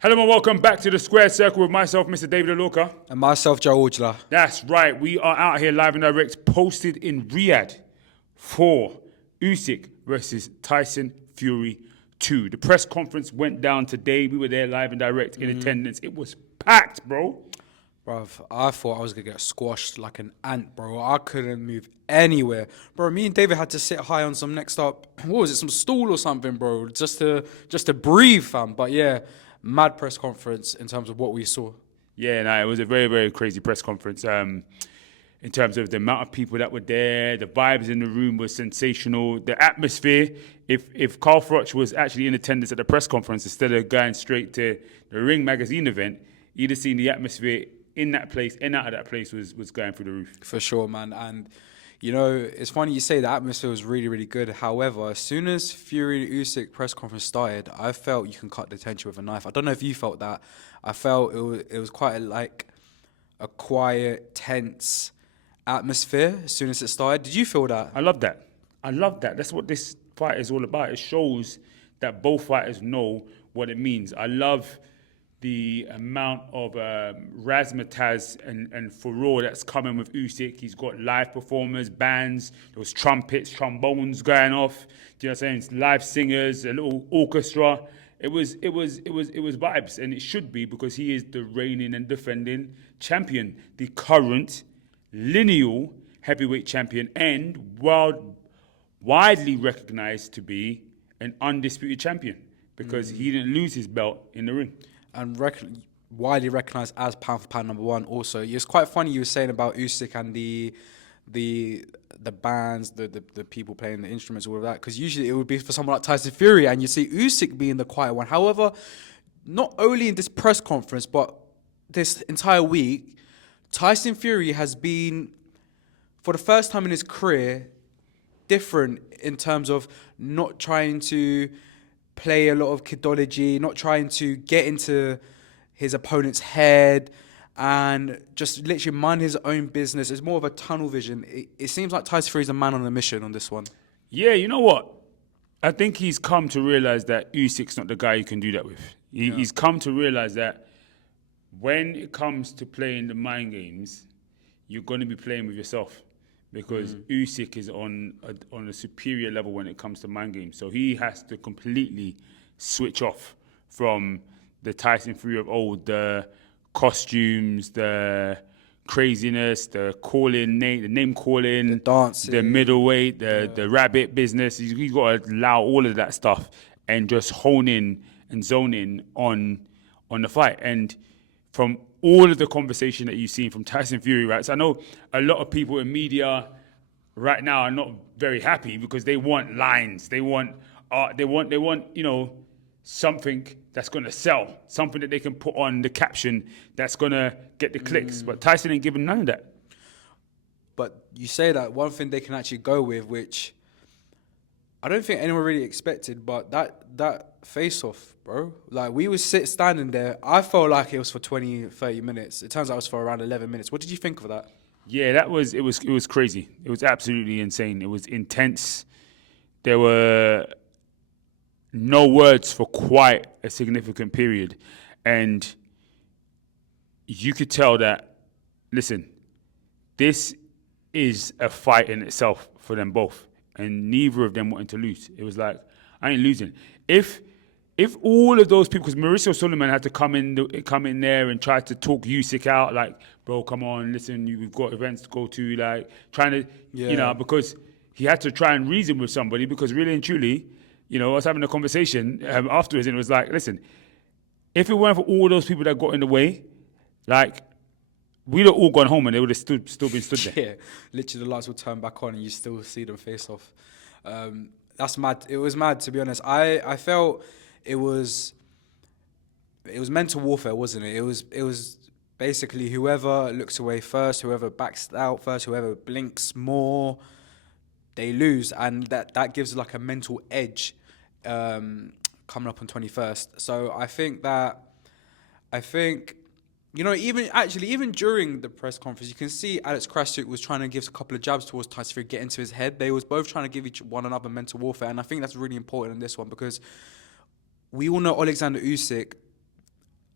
Hello and welcome back to the Square Circle with myself, Mr. David Alorka. And myself, Jo Aujla. That's right, we are out here live and direct, posted in Riyadh for Usyk versus Tyson Fury 2. The press conference went down today. We were there live and direct in attendance. It was packed, bro. Bruv, I thought I was going to get squashed like an ant, bro. I couldn't move anywhere. Bro, me and David had to sit high on some next up, what was it, some stool or something, bro, just to breathe, fam. But yeah, mad press conference in terms of what we saw. Yeah, no, it was a very, very crazy press conference. In terms of the amount of people that were there, the vibes in the room were sensational. The atmosphere, if Carl Froch was actually in attendance at the press conference instead of going straight to the Ring magazine event, you'd have seen the atmosphere in that place and out of that place was going through the roof. For sure, man. And, you know, it's funny you say the atmosphere was really, really good. However, as soon as Fury and Usyk press conference started, I felt you can cut the tension with a knife. I don't know if you felt that. I felt it was quite a quiet, tense atmosphere as soon as it started. Did you feel that? I love that. I love that. That's what this fight is all about. It shows that both fighters know what it means. I love the amount of razzmatazz and furore that's coming with Usyk. He's got live performers, bands, there was trumpets, trombones going off. Do you know what I'm saying? Live singers, a little orchestra. It was vibes, and it should be because he is the reigning and defending champion, the current lineal heavyweight champion, and widely recognized to be an undisputed champion because he didn't lose his belt in the ring. And widely recognised as pound for pound number one. Also, it's quite funny you were saying about Usyk and the bands, the people playing the instruments, all of that. Because usually it would be for someone like Tyson Fury, and you see Usyk being the quiet one. However, not only in this press conference, but this entire week, Tyson Fury has been, for the first time in his career, different in terms of not trying to play a lot of kidology, not trying to get into his opponent's head and just literally mind his own business. It's more of a tunnel vision. It seems like Tyson Fury's a man on a mission on this one. Yeah, you know what? I think he's come to realize that Usyk's not the guy you can do that with. He's come to realize that when it comes to playing the mind games, you're going to be playing with yourself because Usyk is on a superior level when it comes to mind games. So he has to completely switch off from the Tyson Fury of old, the costumes, the craziness, the name calling, The dancing, the middleweight, the rabbit business. He's got to allow all of that stuff and just hone in and zone in on the fight. And from all of the conversation that you've seen from Tyson Fury, right? So I know a lot of people in media right now are not very happy because they want lines, they want art, they want something that's going to sell, something that they can put on the caption that's going to get the clicks. But Tyson ain't giving none of that. But you say that one thing they can actually go with, which I don't think anyone really expected, but that face-off, bro. Like, we were standing there. I felt like it was for 20, 30 minutes. It turns out it was for around 11 minutes. What did you think of that? Yeah, it was crazy. It was absolutely insane. It was intense. There were no words for quite a significant period. And you could tell that, listen, this is a fight in itself for them both. And neither of them wanted to lose. It was like, I ain't losing. If all of those people, because Mauricio Suleiman had to come in there and try to talk Usyk out, like, bro, come on, listen, we've got events to go to, like, trying to, because he had to try and reason with somebody, because really and truly, I was having a conversation afterwards, and it was like, listen, if it weren't for all those people that got in the way, like, we'd have all gone home and they would have still been stood there. Yeah, literally the lights would turn back on and you still see them face off. That's mad. It was mad, to be honest. I felt it was mental warfare, wasn't it? It was basically whoever looks away first, whoever backs out first, whoever blinks more, they lose, and that gives like a mental edge coming up on 21st. So I think even during the press conference, you can see Alex Krasuk was trying to give a couple of jabs towards Tyson Fury, get into his head. They was both trying to give one another mental warfare, and I think that's really important in this one because we all know Oleksandr Usyk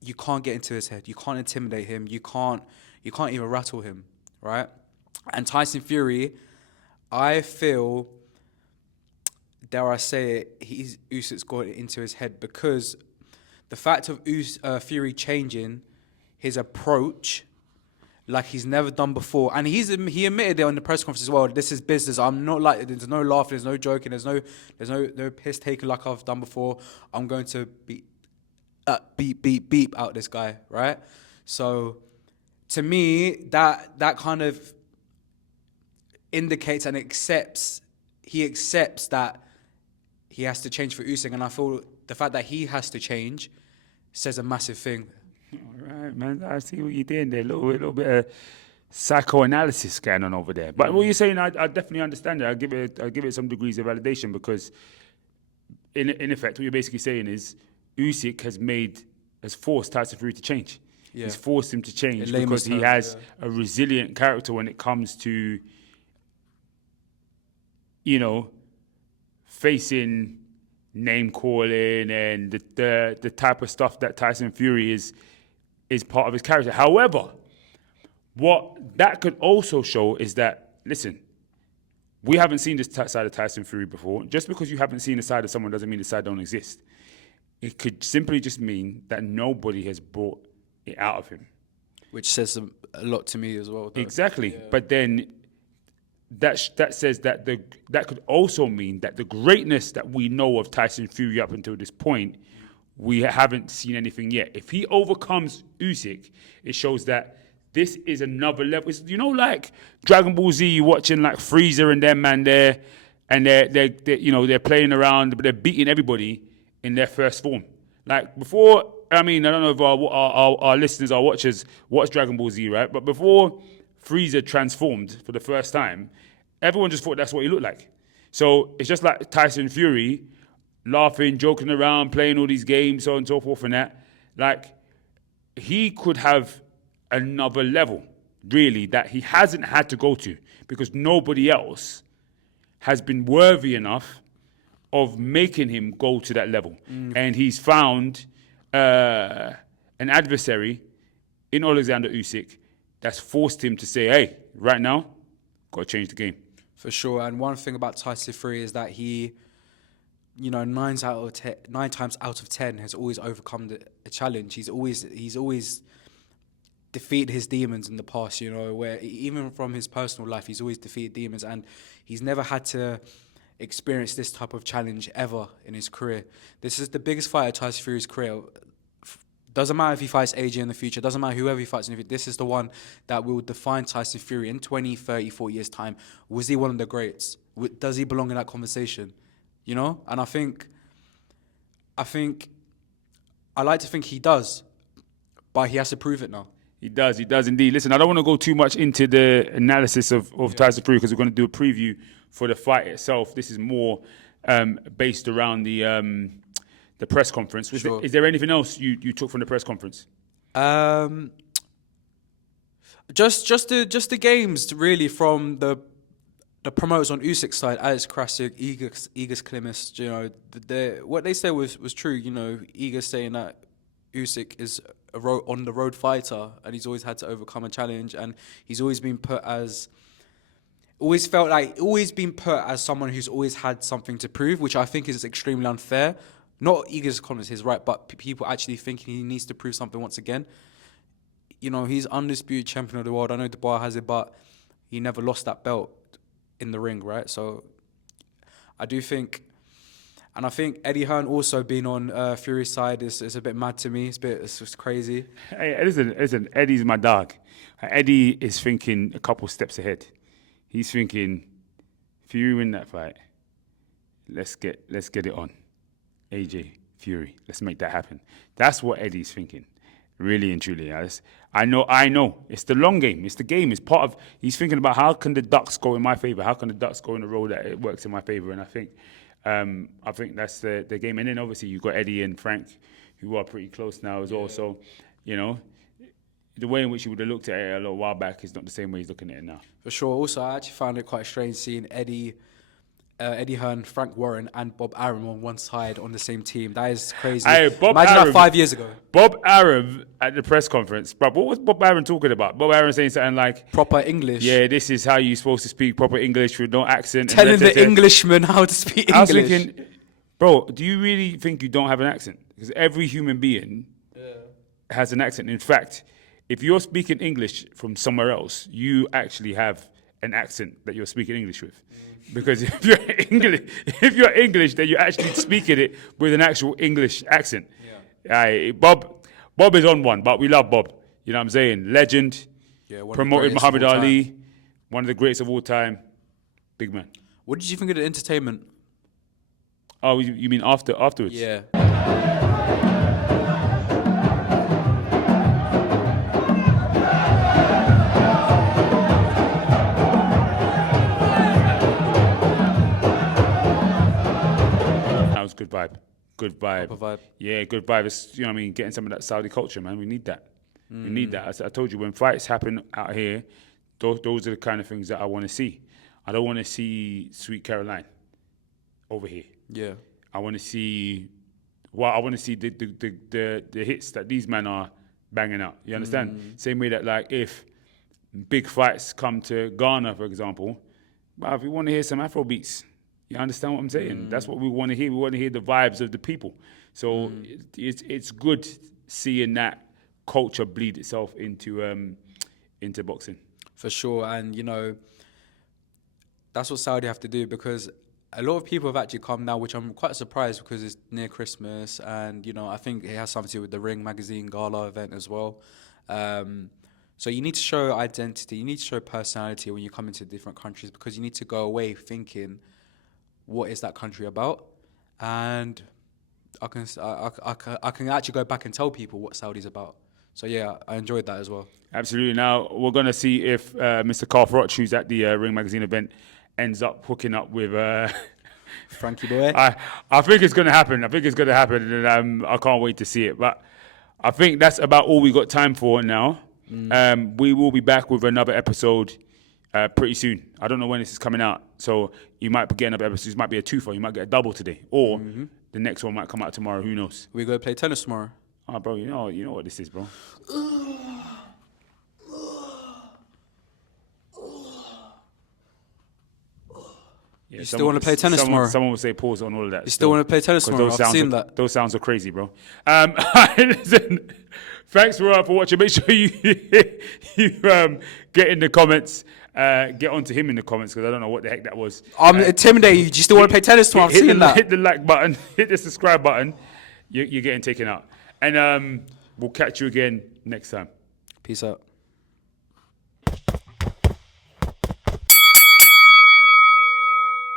you can't get into his head. You can't intimidate him. You can't even rattle him, right? And Tyson Fury, I feel, dare I say it, Usyk's got it into his head because the fact of Fury changing his approach like he's never done before, and he admitted it on the press conference as well. This is business. I'm not like, there's no laughing, there's no joking, there's no piss taken like I've done before. I'm going to beep out this guy, right? So to me, that kind of indicates and accepts that he has to change for Usyk, and I feel the fact that he has to change says a massive thing. All right, man. I see what you're doing there. A little bit of psychoanalysis going on over there. But what you're saying, I definitely understand it. I give it some degrees of validation because, in effect, what you're basically saying is Usyk has forced Tyson Fury to change. Yeah. He's forced him to change because he has a resilient character when it comes to, facing name calling and the type of stuff that Tyson Fury is part of his character. However, what that could also show is that, listen, we haven't seen this side of Tyson Fury before. Just because you haven't seen the side of someone doesn't mean the side don't exist. It could simply just mean that nobody has brought it out of him. Which says a lot to me as well, though. Exactly. Yeah. But then that says that that could also mean that the greatness that we know of Tyson Fury up until this point, we haven't seen anything yet. If he overcomes Usyk, it shows that this is another level. It's, like Dragon Ball Z, you watching like Frieza and them man there, and they're playing around, but they're beating everybody in their first form. Like before, I don't know if our listeners, our watchers watch Dragon Ball Z, right? But before Frieza transformed for the first time, everyone just thought that's what he looked like. So it's just like Tyson Fury laughing, joking around, playing all these games, so on and so forth and that. Like, he could have another level, really, that he hasn't had to go to because nobody else has been worthy enough of making him go to that level. And he's found an adversary in Oleksandr Usyk that's forced him to say, hey, right now, got to change the game. For sure. And one thing about Tyson Fury is that he, 9 times out of 10 has always overcome a challenge. He's always defeated his demons in the past, where even from his personal life, he's always defeated demons, and he's never had to experience this type of challenge ever in his career. This is the biggest fight of Tyson Fury's career. Doesn't matter if he fights AJ in the future, doesn't matter whoever he fights in the future, this is the one that will define Tyson Fury in 20, 30, 40 years' time. Was he one of the greats? Does he belong in that conversation? And I like to think he does, but he has to prove it now. He does indeed. Listen, I don't want to go too much into the analysis of Tyson Fury because we're going to do a preview for the fight itself. This is more based around the press conference. Sure. Is there anything else you took from the press conference? Just the games really from the promoters on Usyk's side, Alex Krasik, Igor Klimas. What they said was true. Igor saying that Usyk is on the road fighter, and he's always had to overcome a challenge, and he's always been put as someone who's always had something to prove, which I think is extremely unfair. Not Igor's comments, his right, but people actually thinking he needs to prove something once again. He's undisputed champion of the world. I know Dubois has it, but he never lost that belt in the ring, right? So I do think, and I think Eddie Hearn also being on Fury's side is a bit mad to me. It's just crazy. Hey, listen, Eddie's my dog. Eddie is thinking a couple steps ahead. He's thinking, Fury win that fight, let's get it on. AJ, Fury, let's make that happen. That's what Eddie's thinking, really and truly. I know. It's the long game. It's the game. It's part of. He's thinking about how can the Ducks go in my favor? How can the Ducks go in the road that it works in my favor? And I think that's the game. And then obviously you've got Eddie and Frank, who are pretty close now as well. So, the way in which he would have looked at it a little while back is not the same way he's looking at it now. For sure. Also, I actually found it quite strange seeing Eddie Eddie Hearn, Frank Warren, and Bob Arum on one side on the same team. That is crazy. Hey, Bob Imagine Arum, that 5 years ago. Bob Arum at the press conference. Bro, what was Bob Arum talking about? Bob Arum saying something like, Proper English. yeah, this is how you're supposed to speak proper English with no accent. Telling the Englishman how to speak I was English. thinking, bro, do you really think you don't have an accent? Because every human being has an accent. In fact, if you're speaking English from somewhere else, you actually have an accent that you're speaking English with. Because if you're English, then you're actually speaking it with an actual English accent. Yeah. Bob is on one, but we love Bob. You know what I'm saying? Legend. Yeah, one of the Promoted greatest of Muhammad all time. Ali. One of the greatest of all time. Big man. What did you think of the entertainment? Oh, you mean afterwards? Yeah. That was good vibe. Good vibe. Proper vibe. Yeah, good vibe. It's, you know what I mean? Getting some of that Saudi culture, man. We need that. We need that. I told you, when fights happen out here, those are the kind of things that I want to see. I don't want to see Sweet Caroline over here. Yeah. I want to see the hits that these men are banging out. You understand? Same way that, like, if big fights come to Ghana, for example, well, if we want to hear some Afro beats, you understand what I'm saying? That's what we want to hear. We want to hear the vibes of the people. So it's good seeing that culture bleed itself into boxing. For sure. And, that's what Saudi have to do, because a lot of people have actually come now, which I'm quite surprised because it's near Christmas. And, I think it has something to do with the Ring Magazine Gala event as well. So you need to show identity. You need to show personality when you come into different countries, because you need to go away thinking, what is that country about? And I can actually go back and tell people what Saudi's about. So yeah, I enjoyed that as well. Absolutely. Now we're gonna see if Mr. Carl Froch, who's at the Ring Magazine event, ends up hooking up with Frankie boy. I think it's gonna happen. And I can't wait to see it. But I think that's about all we got time for now. We will be back with another episode pretty soon. I don't know when this is coming out, so you might get another episode. It might be a twofer. You might get a double today, or the next one might come out tomorrow. Who knows? We go play tennis tomorrow. Oh, bro, you know what this is, bro. Yeah, You still want to play tennis tomorrow? Someone will say pause on all of that. You still want to play tennis tomorrow? I've seen that. Those sounds are crazy, bro. Listen, thanks for watching. Make sure you get in the comments. Get onto him in the comments, because I don't know what the heck that was. I'm intimidated. Do you still want to play tennis tomorrow? I've seen that. Hit the like button. Hit the subscribe button. You're getting taken out. And we'll catch you again next time. Peace out.